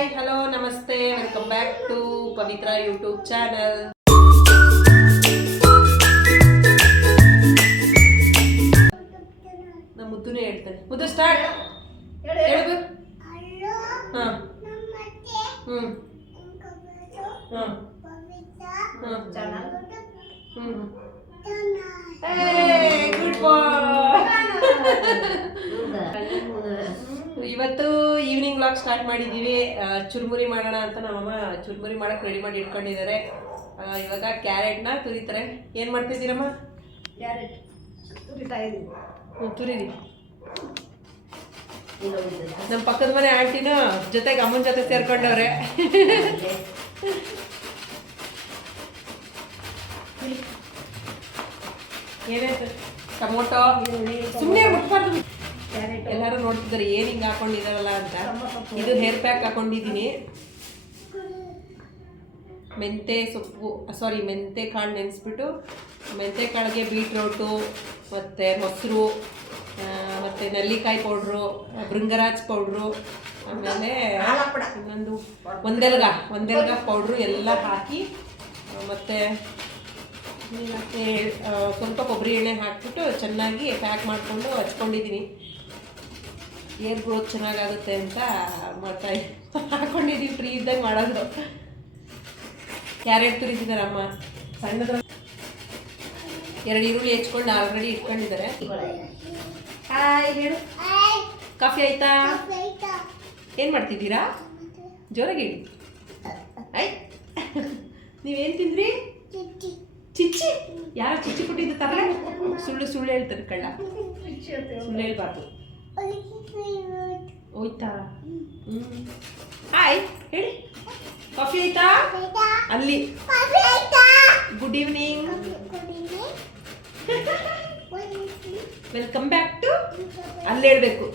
Hi hello ನಮಸ್ತೆ welcome back to Pavitra YouTube channel. ನಮ್ಮ ಮುದ್ದುನೇ ಹೇಳ್ತಾನೆ. ಮುದ್ದು ಸ್ಟಾರ್ಟ್ ಹೇಳು. ಹಾಂ ಹ್ಞೂ ಹಾಂ ಗುಡ್ ಬಾಯ್. ಇವತ್ತು ಈವ್ನಿಂಗ್ ವ್ಲಾಗ್ ಸ್ಟಾರ್ಟ್ ಮಾಡಿದ್ದೀವಿ. ಚುರುಮುರಿ ಮಾಡೋಣ ಅಂತ ನಮ್ಮಮ್ಮ ಚುರುಮುರಿ ಮಾಡೋಕ್ಕೆ ರೆಡಿ ಮಾಡಿ ಇಟ್ಕೊಂಡಿದ್ದಾರೆ. ಇವಾಗ ಕ್ಯಾರೆಟ್ನ ತುರಿತಾರೆ. ಏನು ಮಾಡ್ತಿದ್ದೀರಮ್ಮ? ಕ್ಯಾರೆಟ್ ತುರಿತಾ ಇದ್ದೀವಿ. ತುರಿರಿ. ನಮ್ಮ ಪಕ್ಕದ ಮನೆ ಆಂಟಿನೂ ಜೊತೆಗೆ ಅಮ್ಮನ ಜೊತೆ ಸೇರ್ಕೊಂಡವ್ರೆ. ಏನಾಯ್ತು? ಟೊಮೊಟೊ ಸುಮ್ಮನೆ ಮುಟ್ಬಾರ್ದು. ಎಲ್ಲರೂ ನೋಡ್ತಿದ್ದಾರೆ ಏನು ಹಿಂಗೆ ಹಾಕೊಂಡಿದಾರಲ್ಲ ಅಂತ. ಇದು ಹೇರ್ ಪ್ಯಾಕ್ ಹಾಕೊಂಡಿದ್ದೀನಿ. ಮೆಂತೆ ಕಾಳು ನೆನೆಸ್ಬಿಟ್ಟು ಮೆಂತೆ ಕಾಳಿಗೆ ಬೀಟ್ರೋಟು ಮತ್ತು ಮೊಸರು ಮತ್ತು ನೆಲ್ಲಿಕಾಯಿ ಪೌಡ್ರು, ಭೃಂಗರಾಜ್ ಪೌಡ್ರು, ಆಮೇಲೆ ಇನ್ನೊಂದು ಒಂದೆಲ್ಗ ಪೌಡ್ರು ಎಲ್ಲ ಹಾಕಿ ಮತ್ತು ಸ್ವಲ್ಪ ಕೊಬ್ಬರಿ ಎಣ್ಣೆ ಹಾಕ್ಬಿಟ್ಟು ಚೆನ್ನಾಗಿ ಪ್ಯಾಕ್ ಮಾಡಿಕೊಂಡು ಹಚ್ಕೊಂಡಿದ್ದೀನಿ. ಏರ್ ಗ್ರೋತ್ ಚೆನ್ನಾಗಾಗುತ್ತೆ ಅಂತ ಹಾಕೊಂಡಿದ್ದೀವಿ. ಫ್ರೀ ಇದ್ದಾಗ ಮಾಡೋದು. ಕ್ಯಾರೆಟ್ ತುರಿತಿದ್ದಾರಮ್ಮ. ಸಣ್ಣದ್ರ 2 ಈರುಳ್ಳಿ ಹೆಚ್ಕೊಂಡು ಆಲ್ರೆಡಿ ಇಟ್ಕೊಂಡಿದ್ದಾರೆ. ಹಾಯ್ ಹೇಳು. ಕಾಫಿ ಆಯ್ತಾ? ಏನು ಮಾಡ್ತಿದ್ದೀರಾ? ಜೋರಾಗಿ ಹೇಳಿ. ಆಯ್ತು. ನೀವೇನು ತಿಂದ್ರಿ? ಚಿಚ್ಚಿ. ಯಾರು ಚಿಚ್ಚಿ ಕೊಟ್ಟಿದ್ದು ತರಲೆ? ಸುಳ್ಳು ಹೇಳ್ತಾರೆ ಕಳ್ಳ. ಸುಳ್ಳು ಹೇಳ್ಬಾರ್ದು. ಹೋಯ್ತಾ? ಹಾಯ್ ಹೇಳಿ. ಕಾಫಿ ಆಯ್ತಾ? ಅಲ್ಲಿ. Good evening. Welcome back to. ಅಲ್ಲಿ ಹೇಳ್ಬೇಕು.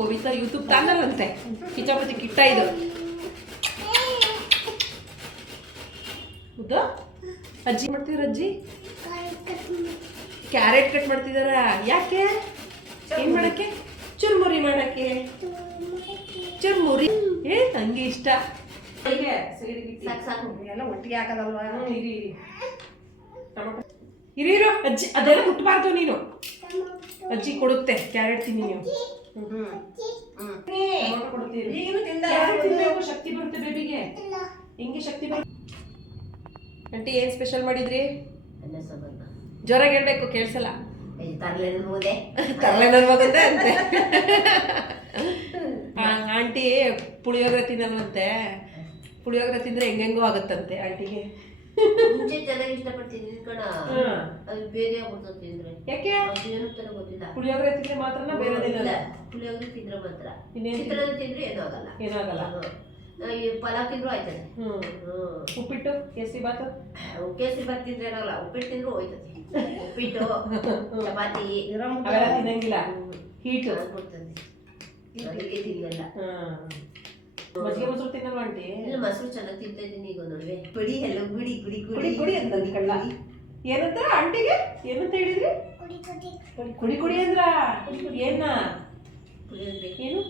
ಪವಿತ್ರ ಯೂಟ್ಯೂಬ್ ಚಾನಲ್ ಅಂತೆ. ಕಿಚಾಪತಿ ಕಿಟ್ಟ ಇದು. ಹೌದಾ? ಅಜ್ಜಿ ಮಾಡ್ತಿದ್ರ? ಅಜ್ಜಿ ಕ್ಯಾರೆಟ್ ಕಟ್ ಮಾಡ್ತಿದಾರ. ಯಾಕೆ? ಏನ್ ಮಾಡಕ್ಕೆ? ಚುರುಮುರಿ ಮಾಡಕ್ಕೆ. ಚುರುಮುರಿ ನಂಗೆ ಇಷ್ಟ. ಎಲ್ಲ ಒಟ್ಟಿಗೆ ಹಾಕೋದಲ್ವಾ? ಇರೋ ಅಜ್ಜಿ ಅದೆಲ್ಲ ಮುಟ್ಬಾರ್ದು ನೀನು. ಅಜ್ಜಿ ಕೊಡುತ್ತೆ ಕ್ಯಾರೆಟ್ ತಿನ್ನಿ ನೀವು. ಶಕ್ತಿ ಬರುತ್ತೆ ಬೇಬಿಗೆ. ಹೆಂಗೆ ಶಕ್ತಿ ಬರುತ್ತೆ? ಆಂಟಿ ಏನು ಸ್ಪೆಷಲ್ ಮಾಡಿದ್ರಿ? ಜೋರಾಗಿ ಹೇಳ್ಬೇಕು, ಕೇಳಿಸಲ್ಲ. ತರಲೆ ನನ್ನ ಮಗಂದೆ ಅಂತೆ. ಆಂಟಿ ಪುಳಿಯೋಗರೆ ತಿನ್ನಲ್ವಂತೆ. ಪುಳಿಯೋಗರೆ ತಿಂದ್ರೆ ಹೆಂಗೆಂಗೋ ಆಗುತ್ತಂತೆ ಆಂಟಿಗೆ. ಮುಂಚೆ ಚೆನ್ನಾಗಿ ಇಷ್ಟಪಡ್ತಿದ್ವಿ ಕಣ. ಅದು ಬೇರೆ ಆಗ್ಬಿಡ್ತದೆ ತಿಂದ್ರೆ. ಯಾಕೆ? ಏನು ತರ ಗೊತ್ತಿಲ್ಲ. ಪುಳಿಯೋಗರೆ ತಿಂದ್ರೆ ಮಾತ್ರನ ಬೇರೆದಿಲ್ಲ. ಪುಳಿಯೋಗರೆ ತಿಂದ್ರೆ ಮಾತ್ರ. ಚಿತ್ರಾನ್ನ ತಿಂದ್ರೆ ಏನೂ ಆಗಲ್ಲ. ಪಲಾವ್ ತಿಂದ್ರು ಆಯ್ತದೆ. ಉಪ್ಪಿಟ್ಟು, ಕೇಸರಿ ಬಾತ್ ತಿಂದ್ರೆ ಏನಾಗಲ್ಲ. ಉಪ್ಪಿಟ್ಟು ತಿಂದ್ರು ಹೋಯ್ತದೆ. ಉಪ್ಪಿಟ್ಟು ಚಪಾತಿ ಅವೆಲ್ಲ ತಿನ್ನಂಗಿಲ್ಲ. ಹೀಟ್ ಕೊಡ್ತದೆ. ಅದಕ್ಕೆ ತಿನ್ನಲ್ಲ. ಮಜ್ಜಿಗೆ ಮೊಸರು ತಿನ್ನಲ್ವ ಆಂಟಿ? ಇಲ್ಲ, ಮೊಸರು ಚೆನ್ನಾಗಿ ತಿಂತಾ ಇದ್ದೀನಿ ಈಗ ನೋಡುವೆ. ಬಿಡಿ ಎಲ್ಲ ಗುಡಿ ಗುಡಿ ಗುಡಿ ಕುಡಿ ಅಂತ ಕಳ್ಳ. ಏನಂತ ಆಂಟಿಗೆ? ಏನಂತ ಹೇಳಿದ್ರಿ? ಕುಡಿ ಕುಡಿ ಅಂದ್ರ? ಏನ? ಏನು?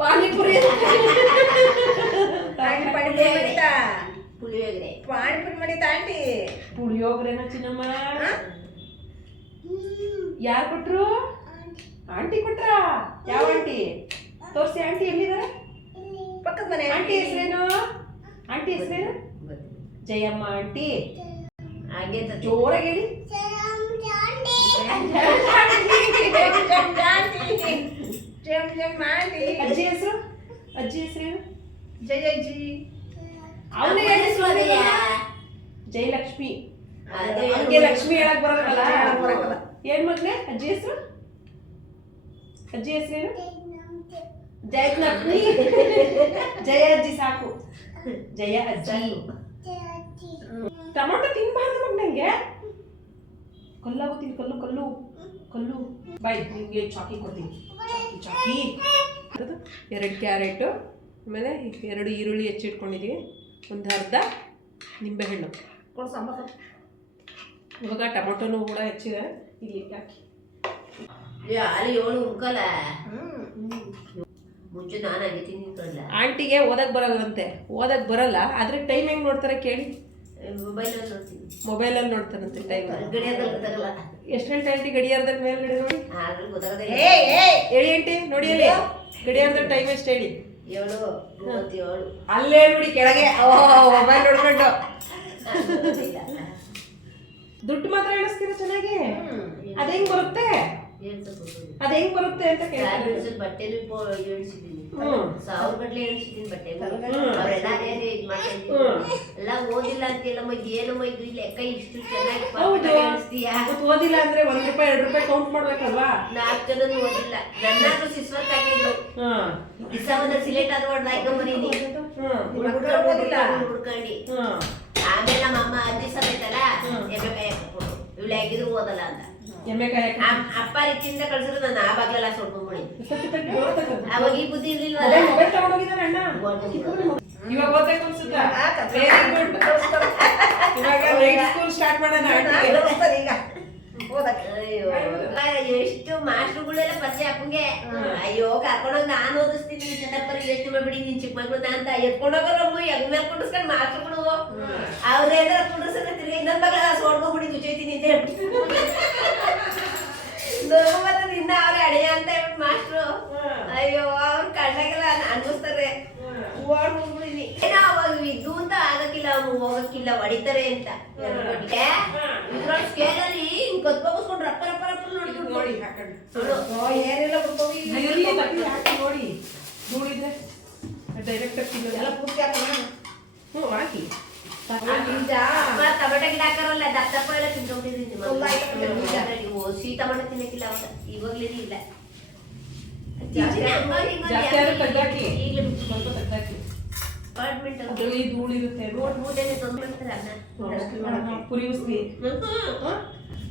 ಪಾನಿಪುರಿ. ಪುಳಿಯೋಗರೆ. ಪಾನಿಪುರಿ ಮಾಡಿದ ಆಂಟಿ. ಪುಳಿಯೋಗರೆನ ಚಿನ್ನಮ್ಮ? ಯಾರು ಕೊಟ್ರು? ಆಂಟಿ ಕೊಟ್ರ? ಯಾವ ಆಂಟಿ? ತೋರಿಸಿ. ಆಂಟಿ ಎಲ್ಲಿದ್ದಾರೆ? ಪಕ್ಕದ ಮನೆ. ಆಂಟಿ ಹೆಸರೇನು? ಆಂಟಿ ಹೆಸರೇನು? ಜಯಮ್ಮ ಆಂಟಿ. ಹಾಗೆ ಜೋರಾಗಿ ಹೇಳಿ. ಅಜ್ಜಿ ಹೆಸರು? ಅಜ್ಜಿ ಹೆಸರೇನು? ಜಯಜ್ಜಿ. ಅವನೇ ಹೆಸರು ಜಯಲಕ್ಷ್ಮಿ. ಹಂಗೆ ಲಕ್ಷ್ಮಿ ಹೇಳಕ್ ಬರಲ್ಲ. ಏನ್ ಮಗ್ನೆ ಅಜ್ಜಿ ಹೆಸರು? ಅಜ್ಜಿ ಹೆಸರೇನು? ಜಯಲಕ್ಷ್ಮಿ. ಜಯ ಅಜ್ಜಿ ಸಾಕು. ಜಯ ಅಜ್ಜಿ. ಟೊಮೊಟೊ ತಿನ್ಬಾರ್ದು ಮಗ್ನಂಗೆ. ಕಲ್ಲಾಗುತ್ತೀನಿ. ಕಲ್ಲು ಕಲ್ಲು ಕಲ್ಲು. ಬಾಯ್ ನಿಮಗೆ ಚಾಕಿ ಕೊಡ್ತೀನಿ. ಚಾಕಿ. 2 ಕ್ಯಾರೆಟು, ಆಮೇಲೆ 2 ಈರುಳ್ಳಿ ಹೆಚ್ಚಿಟ್ಕೊಂಡಿದ್ದೀವಿ, ಒಂದು ಅರ್ಧ ನಿಂಬೆಹಣ್ಣು. ಇವಾಗ ಟೊಮೊಟೊನೂ ಕೂಡ ಹೆಚ್ಚಿದೆ. ಇಲ್ಲಿ ಹಾಕಿ ಅಲ್ಲಿ 7 ಉಳ್ಕಲ್ಲ ಹ್ಮ್ ಮುಂಚೆ ನಾನು ಆಗಿದ್ದೀನಿ ನಿಂತ್ಕೊಳ್ಳ ಆಂಟಿಗೆ ಓದಕ್ ಬರಲ್ಲಂತೆ. ಓದಕ್ ಬರಲ್ಲ ಆದ್ರೆ ಟೈಮ್ ಹೆಂಗ್ ನೋಡ್ತಾರೆ ಕೇಳಿ? ಮೊಬೈಲಲ್ಲಿ ನೋಡ್ತೀನಿ. ಮೊಬೈಲಲ್ಲಿ ನೋಡ್ತಾರಂತೆ ಟೈಮ್. ಗಡಿಯಾರದಲ್ಲಿ ಗೊತ್ತಾಗಲ್ಲ. ಎಷ್ಟು ಗಂಟೆ ಆಂಟಿ ಗಡಿಯಾರದಲ್ಲಿ ಮೇಲ್ಗಡೆ ನೋಡಿ? ಆದ್ರೂ ಗೊತ್ತಾಗದೆ. ಹೇಳಿ ಆಂಟಿ ನೋಡಿ ಅಲ್ಲಿ ಗಡಿಯಾರದಲ್ಲಿ ಟೈಮ್ ಎಷ್ಟು ಹೇಳಿ? 7:37. ಅಲ್ಲೇ ನೋಡಿ ಕೆಳಗೆ ಮೊಬೈಲ್ ನೋಡ್ಕೊಂಡು ದುಡ್ಡು ಮಾತ್ರ ಎಣಿಸ್ತೀರ ಚೆನ್ನಾಗಿ. ಅದ ಹೆಂಗ್ ಬರುತ್ತೆ ಅದ ಹೆಂಗ್ ಬರುತ್ತೆ ಅಂತ ಕೇಳ್ತಾರೆ. ಬಟ್ಟೆಲಿ ಎಣಿಸಿದ್ದೀನಿ 1000 ಗಟ್ಲೆ ಎಣಿಸಿದ್ದೀನಿ ಬಟ್ಟೆ. ಅವರೆಲ್ಲ ಇದ್ ಮಾಡ್ತಾ ಎಲ್ಲ ಓದಿಲ್ಲ ಅಂತೆಲ್ಲಮ್ಮ ಏನಮ್ಮ ಇದು ಲೆಕ್ಕ ಇಷ್ಟು ಚೆನ್ನಾಗಿ ಎಣಿಸ್ತೀಯಾ? ಓದಿಲ್ಲ ಅಂದ್ರೆ ₹1 ₹2 ಕೌಂಟ್ ಮಾಡ್ಬೇಕಲ್ವಾ? 4 ಜನನು ಓದಿಲ್ಲ. ನನ್ನಾದ್ರೂ ಸಿಸ್ವರ್ಕ್ ಹಾಕಿದ್ರು. ದಿವಸ ಸಿಲೆಕ್ಟ್ ಆದ ಹೊಡೆದ ಹಾಕೊಂಬರೀನಿ ಹುಡ್ಕಂಡಿ. ಆಮೇಲೆ ನಮ್ಮ ಅಮ್ಮ ಅಜ್ಜಿ ಸಮೇತಲ್ಲ ಎಮ್ಮೆ ಕೊಡು ಇವಳು ಹೇಗಿದ್ರು ಓದಲ್ಲ ಅಂತ. ಅಪ್ಪ ರೀತಿಯಿಂದ ಕಳ್ಸಿದ್ರು ನಾನು ಆ ಬಾಗ್ಲೆಲ್ಲ ಸೊಡ್ಕೊಂಡ್ಬಿಡಿ. ಅವಾಗ ಈ ಬುದ್ಧಿ ಇರ್ಲಿಲ್ವಲ್ಲ. ಇವಾಗ ಓದಬೇಕು ಅನ್ಸುತ್ತಾ? Very good. ಇವಾಗ ನೈಟ್ ಸ್ಕೂಲ್ ಸ್ಟಾರ್ಟ್ ಮಾಡೋಣ ಈಗ ಓದಕ್ಕೆ. ಅಯ್ಯೋ ಎಷ್ಟು ಮಾಸ್ಟರ್ಗಳೆಲ್ಲ ಪರಿಚಯ ಅಪ್ಪಂಗೆ. ಅಯ್ಯೋ ಕರ್ಕೊಂಡೋಗಿ ನಾನು ಓದಿಸ್ತೀನಿ ಚೆನ್ನಪ್ಪರಿ ಎಷ್ಟು ಮಾಡ್ಬಿಡಿ ನೀನ್ ಚಿಕ್ಕ ಮಗಳು ಅಂತ ಎತ್ಕೊಂಡೋಗಮ್ಮ ಎಗ್ ಮೇಲೆ ಕುಡಿಸ್ಕೊಂಡು ಮಾಸ್ಟರ್ಗಳು ಅವ್ರೇನಾರ ಕುಡಿಸ್ಕೊಂಡು ತಿರ್ಗಿ ಇನ್ನೊಂದ್ ಬಗ್ಲ ಸೋಡ್ಕೊಂಡ್ಬಿಡಿ ದುಚೈತೀನಿ ಅಂತ ಹೇಳ್ಬಿಟ್ಟು ಮತ್ತೆ ನಿನ್ನ ಅವ್ರೆ ಅಡೆಯ ಅಂತ ಹೇಳ್ಬಿಟ್ಟು ಮಾಸ್ಟ್ರು ಅಯ್ಯೋ ಅವ್ರು ಕಣ್ಣಾಗೆಲ್ಲ ಅನ್ಸ್ತಾರೆ. ಓಡ್ಬಿಡ್ಬಿಡಿನಿ ಏನೋ ಅವಾಗ ಇದು ಅಂತ ಆಗಕ್ಕಿಲ್ಲ ಅವ್ನು ಹೋಗಕ್ಕಿಲ್ಲ ಹೊಡಿತಾರೆ ಅಂತ. ಇದ್ರೊಳಗೆ ಸ್ಕೇಲಲ್ಲಿ ಹಿಂಗ್ ಕತ್ಕೊಂಡ್ಬಿಸ್ಕೊಂಡು ರಪ್ಪ ರಪ್ಪ ರಪ್ಪ ನೋಡಿ ಏನೆಲ್ಲ ಬಿಡ್ತೀವಿ ನೋಡಿ ನೋಡಿದ್ರೆ ಡೈರೆಕ್ಟ್ ಎಲ್ಲ ಪೂರ್ತಿ ಹಾಕೋಣ. ಹಾಕಿ ಟೊಮೆಟೊ ಗಿಡ ಹಾಕಾರಲ್ಲ ದಪ್ಪ ದಪ್ಪ ಎಲ್ಲ ತಿನ್ಕೊಂಡಿದ್ದೀನಿ. ಸಿಹಿ ಟೊಮೆಟೊ ತಿನ್ನಕ್ಕಿಲ್ಲ ಅವಾಗ ಇವಾಗ್ಲೇನೆ ಇಲ್ಲ. ಜಾಸ್ತಿ ಆದ್ರೆ ತೆಗ್ದಾಕಿ ಸ್ವಲ್ಪ ತೆಗ್ದಾಕಿ. ಅದ್ರಲ್ಲಿ ಧೂಳು ಇರುತ್ತೆ ಪುರಿ ಉಸ್ಲಿ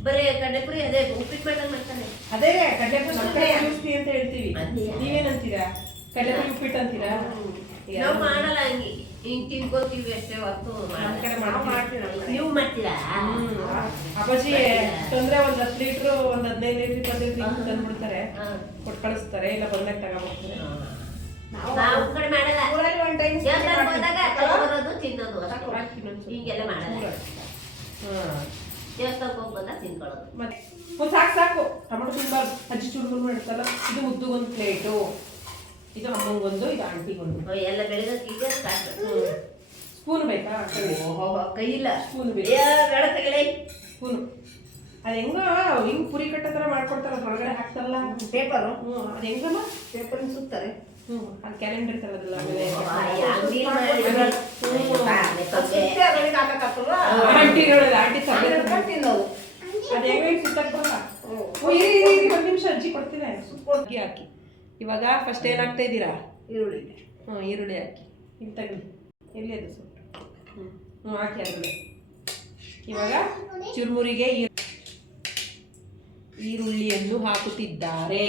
ಬರೀ ಕಡ್ಲೆಪುರಿ ಅದೇ ಉಪ್ಪಿಟ್ಟು ಮಾಡ್ದಂಗ್ ಮಾಡ್ತಾನೆ. ಅದೇ ಕಡ್ಲೆಪುರಿ ಉಸ್ಲಿ ಅಂತ ಹೇಳ್ತೀವಿ. ನೀವೇನಂತೀರಾ? ಕಡ್ಲೆಪುರಿ ಉಪ್ಪಿಟ್ಟು ಅಂತೀರಾ? ನಾವು ಮಾಡಲ್ಲ ಹಂಗೆ ಹಿಂಗ್ ತಿನ್ಕೋತೀವಿ ಅಷ್ಟೇ ಹೊತ್ತು. ನೀವು ಮಾಡ್ತೀರಾ? ಅಪ್ಪಾಜಿ ತೊಂದ್ರೆ ಒಂದ್ 10 ಲೀಟ್ರು ಒಂದ್ 15 ಲೀಟ್ರ್ 20 ಲೀಟ್ರ್ ತಂದ್ಬಿಡ್ತಾರೆ, ಕೊಟ್ಟು ಕಳಿಸ್ತಾರೆ. ಇಲ್ಲ ಬಂದಾಗ ತಗೊಂಡ್ಬಿಡ್ತಾರೆ. ನಾವು ಕಡೆ ಮಾಡಲ್ಲ. ಊರಲ್ಲಿ ಒಂದು ಟೈಮ್ ದೇವಸ್ಥಾನಕ್ಕೆ ಹೋದಾಗ ತಗೊಂಡ್ಬರೋದು ತಿನ್ನೋದು ಹಿಂಗೆಲ್ಲ ಮಾಡಲ್ಲ. ದೇವಸ್ಥಾನಕ್ಕೆ ಹೋಗಿ ಬಂದಾಗ ತಿನ್ಕೊಳ್ಳೋದು. ಮತ್ತೆ ಸಾಕು ಟೊಮೆಟೊ ತಿನ್ಬಾರ್ದು. ಅಜ್ಜಿ ಚೂರು ಮಾಡ್ತಲ್ಲ. ಇದು ಮುದ್ದುಗೊಂದು ಪ್ಲೇಟು, ಇದು ಅಮ್ಮಂಗೊಂದು, ಇದು ಆಂಟಿಗೊಂದು. ಎಲ್ಲ ಬೆಳಗ್ಗೆ ಈಗ ಸ್ಪೂನ್ ಬೇಕಾ? ಕೈ ಇಲ್ಲ ಸ್ಪೂನ್ ಬೇಕು. ಸ್ಪೂನು ಅದು ಹಿಂಗ್ ಪುರಿ ಕಟ್ಟೋ ಥರ ಮಾಡ್ಕೊಡ್ತಾರ ಹೊರಗಡೆ ಹಾಕ್ತಾರಲ್ಲ ಪೇಪರು. ಅದು ಹೆಂಗಮ್ಮ ಪೇಪರ್ ಸುತ್ತಾರೆ. ಅದು ಕ್ಯಾಲೆಂಡರ್ ತರದಲ್ಲ ಆಮೇಲೆ ಆಂಟಿ ನೋಡೋದು ಆಂಟಿ ತಿನ್ನೋದು ಅದು ಹೆಂಗೆ ಸುತ್ತಕ್ಕೆ ಬರಲ್ಲ. ಒಂದು ನಿಮಿಷ ಅಜ್ಜಿ ಕೊಡ್ತೀನಿ. ಅಕ್ಕಿ ಹಾಕಿ. ಇವಾಗ ಫಸ್ಟ್ ಏನಾಗ್ತಾ ಇದ್ದೀರಾ? ಈರುಳ್ಳಿ. ಈರುಳ್ಳಿ ಹಾಕಿ. ಇಲ್ಲಿ ತಗೊಳ್ಳಿ. ಎಲ್ಲಿ ಅದು ಸ್ವಲ್ಪ ಹಾಕಿ ಅದರಲ್ಲಿ. ಇವಾಗ ಚುರುಮುರಿಗೆ ಈರುಳ್ಳಿಯನ್ನು ಹಾಕುತ್ತಿದ್ದಾರೆ.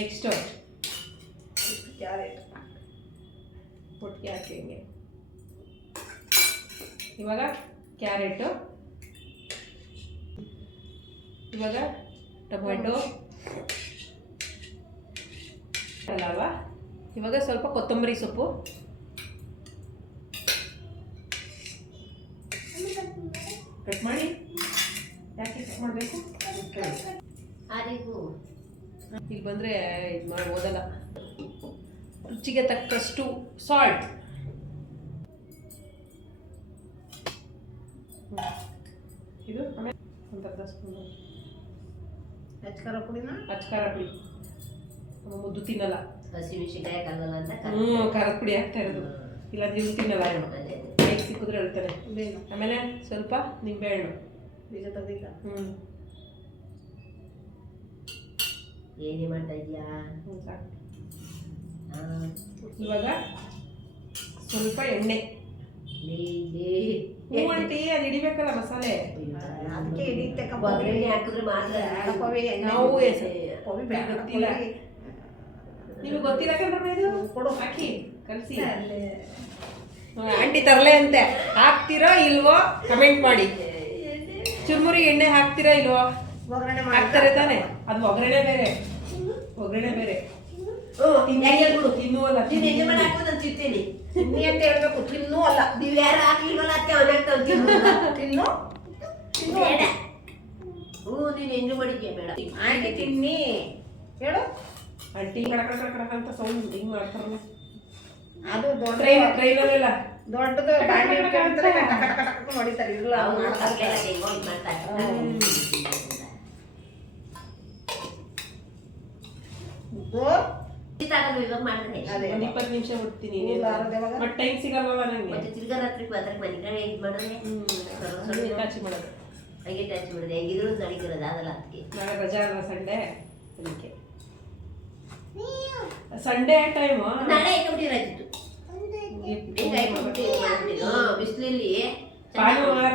ನೆಕ್ಸ್ಟ್ ಕ್ಯಾರೆಟ್ ಒಟ್ಟಿಗೆ ಹಾಕಿ ಹಿಂಗೆ. ಇವಾಗ ಕ್ಯಾರೆಟು, ಇವಾಗ ಟೊಮೆಟೊ ಅಲ್ಲವಾ. ಇವಾಗ ಸ್ವಲ್ಪ ಕೊತ್ತಂಬರಿ ಸೊಪ್ಪು, ಕಟ್ ಮಾಡಿ. ಯಾಕೆ ಕಟ್ ಮಾಡಬೇಕು? ಇಲ್ಲಿ ಬಂದರೆ ಇದು ಮಾಡಿ ಓದಲ್ಲ. ರುಚಿಗೆ ತಕ್ಕಷ್ಟು ಸಾಲ್ಟ್, ಇದು ಆಮೇಲೆ ಒಂದು ಅರ್ಧ ಸ್ಪೂನ್ ಅಚ್ಕಾರ ಪುಡಿನ ಅಚ್ಕಾರ ಪುಡಿ. ಮುದ್ದು ತಿನ್ನಲ್ಲ, ಹಸಿಮೆಣಸಿನಕಾಯಿ ಕಲ್ಲಲ್ಲ ಅಂತ ಖಾರದ ಪುಡಿ ಹಾಕ್ತಾ ಇರೋದು. ಇಲ್ಲಾಂದ್ರೆ ಇವ್ರು ತಿನ್ನಲ್ಲ. ಕೈಗೆ ಸಿಕ್ಕಿದ್ರೆ ಹೇಳ್ತಾರೆ. ಆಮೇಲೆ ಸ್ವಲ್ಪ ನಿಂಬೆಹಣ್ಣು ಬೀಜ ತೆಗೆದಿಲ್ಲ. ಏನೇ ಮಾಡ್ತಾ ಇದೀಯಾ? ಸಾಕು. ಇವಾಗ ಸ್ವಲ್ಪ ಎಣ್ಣೆ. ಆಂಟಿ ಅದು ಹಿಡಿಬೇಕಲ್ಲ ಮಸಾಲೆ. ಅದಕ್ಕೆ ಹಿಡಿಯುತ್ತೆ. ಒಗ್ಗರಣೆ ಹಾಕಿದ್ರೆ ಮಾತ್ರ ನಾವು ಗೊತ್ತಿಲ್ಲ. ನಿಮಗೆ ಗೊತ್ತಿಲ್ಲ ಕಣ್ರ, ಇದು ಕೊಡು ಹಾಕಿ ಕಲಸಿ. ಆಂಟಿ ತರಲೆ ಅಂತೆ. ಹಾಕ್ತಿರೋ ಇಲ್ವೋ ಕಮೆಂಟ್ ಮಾಡಿ. ಚುರುಮುರಿ ಎಣ್ಣೆ ಹಾಕ್ತಿರೋ ಇಲ್ವೋ? ಹಾಕ್ತಾರೆ ತಾನೆ. ಅದು ಒಗ್ಗರಣೆ ಬೇರೆ ಒಗ್ಗರಣೆ ಬೇರೆ ಯಾಕೆ ಬಿಡು ತಿನ್ನುವಲ್ಲ ನೀನು ಎಣ್ಣೆ ಮಾಡಿ ಹಾಕೋದು ನಾನು ತಿಂತೀನಿ ತಿನ್ನಿ ಅಂತ ಹೇಳ್ಬೇಕು. ತಿನ್ನು ಅಲ್ಲ, ನೀವು ಯಾರು ಹಾಕ್ಲಿಲ್ವಲ್ಲ ಅದಕ್ಕೆ ಅವನಾಗ್ತಾವ್ ತಿನ್ನು ತಿನ್ನು ತಿನ್ನು ಬೇಡ ನೀನು ಎಣ್ಣೆ ಮಾಡಿದ್ಯಾ ಬೇಡ ಆಂಟಿ ತಿನ್ನಿ ಹೇಳು. ಆಂಟಿ ಕಡ ಕಡ ಕಡ ಕಡ ಅಂತ ಸೌಂಡ್ ಹಿಂಗ್ ಮಾಡ್ತಾರ ಅದು ದೊಡ್ಡ ಟ್ರೈನಲ್ಲೆಲ್ಲ ದೊಡ್ಡದು ಬಾಂಡಿ ಇಟ್ಕೊಂಡ್ರೆ ಕಟ ಕಟ ಕಟ ಹೊಡಿತಾರೆ. ಇಲ್ಲ ಅವ್ನು ಅವ್ನು ಹಾಕ್ಲಿಲ್ಲ, ಹೆಂಗೋ ಇದ್ ಮಾಡ್ತಾರೆ. ಇದು ಇದಾಗಲ್ಲ ಇವಾಗ ಮಾಡಿದ್ರೆ ಅದೇ ಒಂದ್ 20 ನಿಮಿಷ ಬಿಡ್ತೀನಿ ಇಲ್ಲ, ಅರ್ಧ ಯಾವಾಗ? ಬಟ್ ಟೈಮ್ ಸಿಗಲ್ವಲ್ಲ ನಂಗೆ ಮತ್ತೆ ತಿರ್ಗಾ ರಾತ್ರಿ ಅದ್ರಾಗ ಮನೆ ಕಡೆ ಇದು ಮಾಡಿದ್ರೆ ಹಂಗೆ ಕಾಚಿ ಮಾಡೋದು ಹಾಗೆ ಟಚ್ ಮಾಡಿದ್ರೆ ಹೆಂಗಿದ್ರು ನಡೀತಿರೋದು ಅದಲ್ಲ ಅದಕ್ಕೆ ನಾಳೆ ರಜಾ ಅಲ್ವಾ ಸಂಡೇ ಅದಕ್ಕೆ ಸಂಡೇ ಟೈಮು ನಾಳೆ ಇಟ್ಬಿಟ್ಟಿರಾಯ್ತು ಬಿಸಿಲಲ್ಲಿ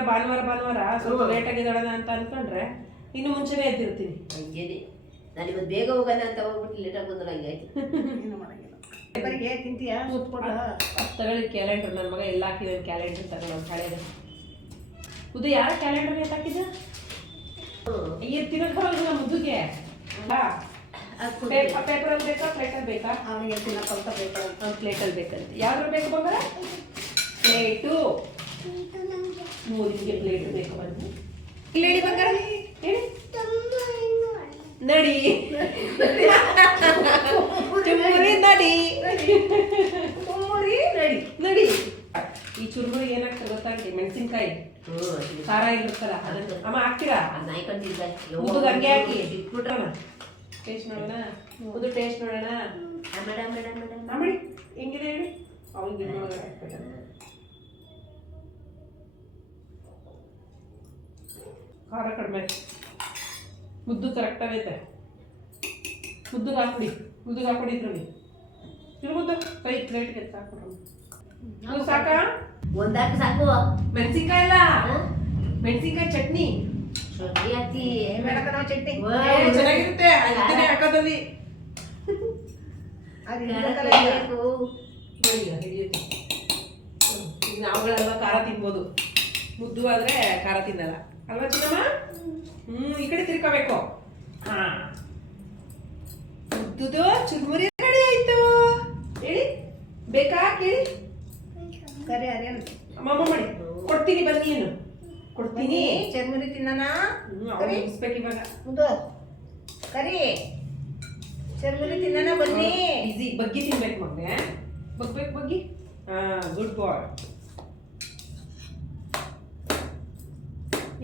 ಭಾನುವಾರ ಸ್ವಲ್ಪ ಲೇಟ್ ಆಗಿದ್ದಾಳನ ಅಂತ ಅನ್ಕೊಂಡ್ರೆ ಇನ್ನು ಮುಂಚೆನೆ ಎದ್ದಿರ್ತೀನಿ ಹಂಗೇನೆ ನಾನು ಇವತ್ತು ಬೇಗ ಹೋಗೋಣ ಅಂತ ಹೋಗ್ಬಿಟ್ಟು ಲೇಟ್ ಆಗಿ ಬಂದ್ರೆ ಹಂಗಾಯ್ತು ಏನು ಮಾಡಂಗಿಲ್ಲ. ಬರಿಗೆ ತಿಂತೀಯಾ ಸುಟ್ಬಿಟ್ಟು ತಗೊಳ್ಳಿ ಕ್ಯಾಲೆಂಡರ್ ನನ್ನ ಮಗ ಎಲ್ಲ ಹಾಕಿದ್ದಾನೆ ಕ್ಯಾಲೆಂಡರ್ ತಗೊಳ್ಳೋ ಹಳೇದು ಇದು ಯಾರ ಕ್ಯಾಲೆಂಡರ್ ಎತ್ತಾಕಿದ ತಿನ್ನಕ್ ಬರೋದಿಲ್ಲ ಮುದ್ದುಗೆ ಪೇಪರಲ್ಲಿ ಬೇಕಾ ಪ್ಲೇಟಲ್ಲಿ ಬೇಕಾ ಅವನಿಗೆ ತಿನ್ನಕ್ಕಂತ ಬೇಕು. ಪ್ಲೇಟಲ್ಲಿ ಬೇಕಂತ ಯಾವ್ದು ಬೇಕು ಬಂಗಾರ ಪ್ಲೇಟು ಮೂರಿಗೆ ಪ್ಲೇಟ್ ಬೇಕು ಬಂದು ಇಲ್ಲಿ ಹೇಳಿ ಬಂಗಾರ ಹೇಳಿ ನಡಿ ಚುರುಮುರಿ ನಡಿ ಚುರುಮುರಿ ನಡಿ ನಡಿ ಈ ಚುರುಮುರಿ ಏನಾಗ್ತದೆ ಗೊತ್ತಾಗ್ಲಿ ಮೆಣಸಿನ್ಕಾಯಿ ಖಾರ ಇರುತ್ತಲ್ಲ ಅದನ್ನ ಅಮ್ಮ ಹಾಕ್ತೀರಾ ಮುದ್ದು ಹಂಗೆ ಹಾಕಿ ಇಟ್ಬಿಟ್ರಣ ಟೇಸ್ಟ್ ನೋಡೋಣ ಮುದ್ದು ಟೇಸ್ಟ್ ನೋಡೋಣ ಮಾಡಿ ಹೆಂಗಿದೆ ಹೇಳಿ ಅವ್ನಿಗೆ ಖಾರ ಕಡಿಮೆ ಮುದ್ದು ಕರೆಕ್ಟ್ ಆಗೈತೆ ಮುದ್ದುಗೆ ಹಾಕ್ಬಿಡಿ ಇದ್ರಲ್ಲಿ ಮುದ್ದು ಕೈ ಪ್ಲೇಟ್ಗೆ ಹಾಕ್ಬಿಡ್ರಿ ಅದು ಸಾಕಾ ಒಂದಾಕ ಸಾಕು ಮೆಣಸಿನ್ಕಾಯಿ ಅಲ್ಲ ಮೆಣಸಿನ್ಕಾಯಿ ಚಟ್ನಿ ಶುಂಠಿ ಹಾಕಿ ಬೇಡಕ ನಾವು ಚಟ್ನಿ ಚೆನ್ನಾಗಿರುತ್ತೆ ಅದನ್ನೇ ಹಾಕೋದಲ್ಲಿ ಅದು ಹಿಡಿಯುತ್ತೆ ಈಗ ನಾವುಗಳೆಲ್ಲ ಖಾರ ತಿನ್ಬೋದು ಮುದ್ದು ಆದ್ರೆ ಖಾರ ತಿನ್ನಲ್ಲ ಅಲ್ವಾ ಚಿನ್ನಮ್ಮ ಈ ಕಡೆ ತಿರ್ಕೋಬೇಕು ಹಾ ಮುದ್ದುದು ಚುರುಮುರಿ ರೆಡಿ ಆಯ್ತು ಹೇಳಿ ಬೇಕಾ ಕೇಳಿ ಕರಿ ಅದೇನು ಅಮ್ಮಮ್ಮ ಮಾಡಿ ಕೊಡ್ತೀನಿ ಬನ್ನಿ ಏನು ಕೊಡ್ತೀನಿ ಚರ್ಮುರಿ ತಿನ್ನಣ ಅವ್ರು ಮುಗಿಸ್ಬೇಕು ಇವಾಗ ಮುದ್ದು ಕರಿ ಚರ್ಮುರಿ ತಿನ್ನಣ ಬನ್ನಿ. ಈಸಿ ಬಗ್ಗಿ ತಿನ್ಬೇಕು ಮಗನೆ ಬಗ್ಗಿ ಹಾ ಗುಡ್ ಬಾಯ್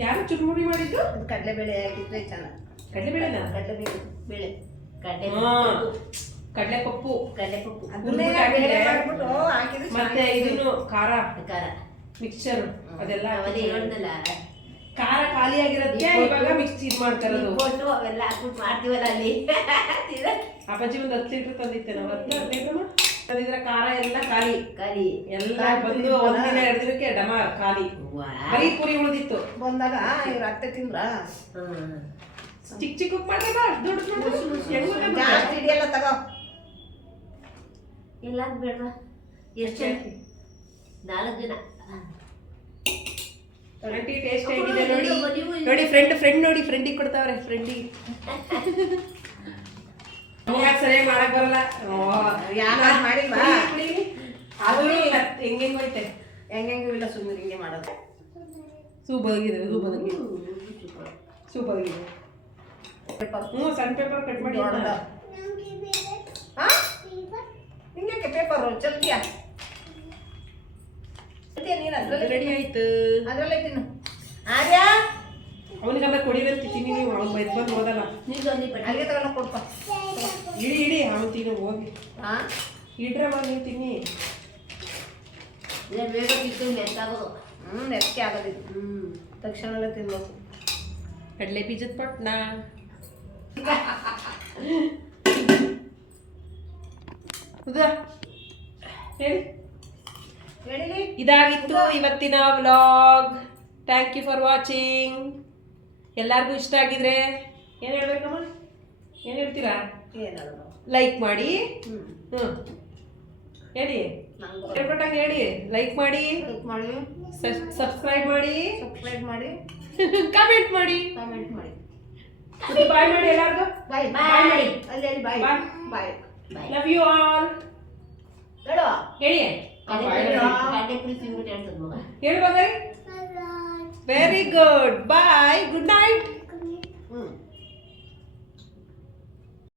ಯಾರು ಚುರುಮುರಿ ಮಾಡಿದ್ದು ಅದು ಕಡಲೆಬೇಳೆ ಹಾಕಿದ್ರೆ ಚೆನ್ನಾಗಿ. ಕಡಲೆಬೇಳೆನಾ ಕಡಲೆಬೇಳೆ ಬೇಳೆ ಕಡಲೆಪಪ್ಪು ಅದನ್ನೇ ಬೇಳೆ ಮಾಡ್ಬಿಟ್ಟು ಹಾಕಿದ್ರೆ ಮತ್ತೆ ಇದನ್ನು ಖಾರ ಖಾರ ಮಿಕ್ಸ್ಚರ್ ಅದೆಲ್ಲ ಅವನೇ ಹೇಳ್ದಲ್ಲ ಖಾರ ಖಾಲಿ ಆಗಿರೋದಕ್ಕೆ ಇವಾಗ ಮಿಕ್ಸ್ ಇದು ಮಾಡ್ತಾ ಇರೋದು ಕೊಟ್ಟು ಅವೆಲ್ಲ ಹಾಕ್ಬಿಟ್ಟು ಮಾಡ್ತೀವಲ್ಲ ಅಲ್ಲಿ ಅಪ್ಪಾಜಿ ಒಂದು 10 ಲೀಟರ್ ತಂದಿತ್ತೆ ನಾವು 10 ಲೀಟರ್ ತಂದಿದ್ರೆ ಖಾರ ಎಲ್ಲ ಖಾಲಿ ಖಾಲಿ ಎಲ್ಲ ಬಂದು ಒಂದಿನ 2 ದಿನಕ್ಕೆ ಡಮಾರ್ ಖಾಲಿ ಬರೀ ಪುರಿ ಉಳಿದಿತ್ತು ಬಂದಾಗ ಇವ್ರ ಅತ್ತೆ ತಿಂದ್ರ ಚಿಕ್ಕ ಮಾಡ್ದೆ ದೊಡ್ಡ ಜಾಸ್ತಿ ಹಿಡಿಯಲ್ಲ ತಗೋ. ಎಲ್ಲ ಬೇಡ ಎಷ್ಟು 4 ಜನ ಆಂಟಿ ಟೇಸ್ಟ್ ಹೇಗಿದೆ ನೋಡಿ ಫ್ರೆಂಡ್ ನೋಡಿ ಫ್ರೆಂಡಿಗೆ ಕೊಡ್ತಾವ್ರೆ ಫ್ರೆಂಡಿಗೆ ಯಾಕೆ ಸರಿಯಾಗಿ ಮಾಡಕ್ ಬರಲ್ಲ ಯಾರು ಮಾಡಿಲ್ವಾ ಅದು ಹೆಂಗೆ ಹೋಯ್ತೆ ಹೆಂಗೆಂಗೂ ಇಲ್ಲ ಸುಮ್ಮನೆ ಹಿಂಗೆ ಮಾಡೋದು. ಸೂಪ್ ಬದಗಿದೆ ಪೇಪರ್ ಸಣ್ಣ ಪೇಪರ್ ಕಟ್ ಮಾಡಿ ಹಿಂಗೆ ಪೇಪರು ಚಲ್ತಿಯಾ ನೀನು ಅದ್ರಲ್ಲಿ ರೆಡಿ ಆಯ್ತು ಅದರಲ್ಲೇ ತಿನ್ನು. ಆರ್ಯ ಅವನಿಗೆಲ್ಲ ಕೊಡಿರಂತಿದ್ದೀನಿ ನೀವು ಅವ್ನು ಬಂದು ಹೋದಲ್ಲ ಅಲ್ಲಿಗೆ ತಗೊಂಡು ಕೊಡ್ಪ. ಇಡಿ ಅವ್ನು ತಿನ್ನು ಹೋಗಿ ಹಾಂ ಇಡ್ರಮ್ಮ ನೀವು ತಿನ್ನಿ ಬೇಗ ತಿಂತು ಮೆತ್ತಾಗೋದು ನೆಕ್ಕೆ ಆಗೋದಿಲ್ಲ. ತಕ್ಷಣವೇ ತಿನ್ಬೇಕು. ಕಡಲೆ ಬೀಜದ ಪಟ್ನ ಹೌದಾ ಹೇಳಿ ಹೇಳಿಲಿ ಇದಾಗಿತ್ತು ಇವತ್ತಿನ vlog. Thank you for watching. ಎಲ್ಲರಿಗೂ ಇಷ್ಟ ಆಗಿದ್ರೆ ಏನು ಹೇಳ್ಬೇಕಮ್ಮ ಏನು ಹೇಳ್ತೀರಾ? ಏನಲ್ಲ ಲೈಕ್ ಮಾಡಿ ಹೇಳಿ ನಂಗೆ ಹೇಳ್ಕೊಟ್ಟಂಗೆ ಹೇಳಿ ಲೈಕ್ ಮಾಡಿ ಲೈಕ್ ಮಾಡಿ ಸಬ್ಸ್ಕ್ರೈಬ್ ಮಾಡಿ ಸಬ್ಸ್ಕ್ರೈಬ್ ಮಾಡಿ ಕಮೆಂಟ್ ಮಾಡಿ ಕಾಮೆಂಟ್ ಮಾಡಿ ಬಾಯ್ ಮಾಡಿ ಎಲ್ಲರಿಗೂ. ಬಾಯ್ ಬಾಯ್ ಮಾಡಿ. ಅಲ್ಲಿ ಬಾಯ್ ಬಾಯ್. ಬಾಯ್ ಲವ್ ಯು ಆಲ್ ಹೇಳು ಹೇಳಿ ಕಡೆ ಕುರಿತು ಹೇಳ್ತದ ಮಗ ಹೇಳುವಾಗ ವೆರಿ ಗುಡ್ ಬಾಯ್